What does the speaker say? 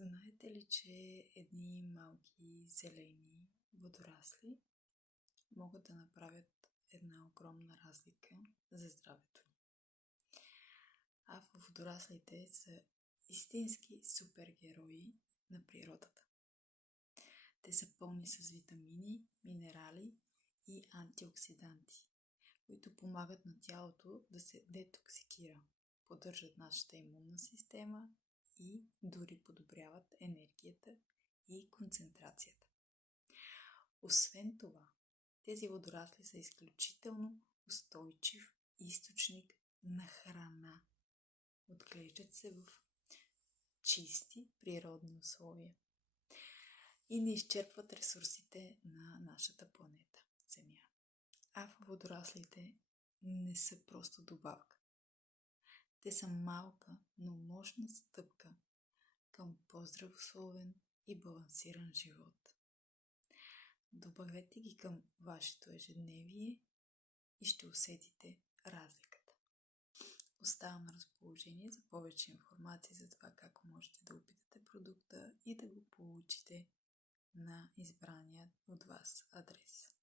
Знаете ли, че едни малки зелени водорасли могат да направят една огромна разлика за здравето ни? А водораслите са истински супергерои на природата. Те са пълни с витамини, минерали и антиоксиданти, които помагат на тялото да се детоксикира, поддържат нашата имунна система и дори подобряват енергията и концентрацията. Освен това, тези водорасли са изключително устойчив източник на храна. Отглеждат се в чисти природни условия и не изчерпват ресурсите на нашата планета Земя. А водораслите не са просто добавка. Те са малка, но мощна стъпка към по-здравословен и балансиран живот. Добавете ги към вашето ежедневие и ще усетите разликата. Оставам на разположение за повече информация за това как можете да опитате продукта и да го получите на избрания от вас адрес.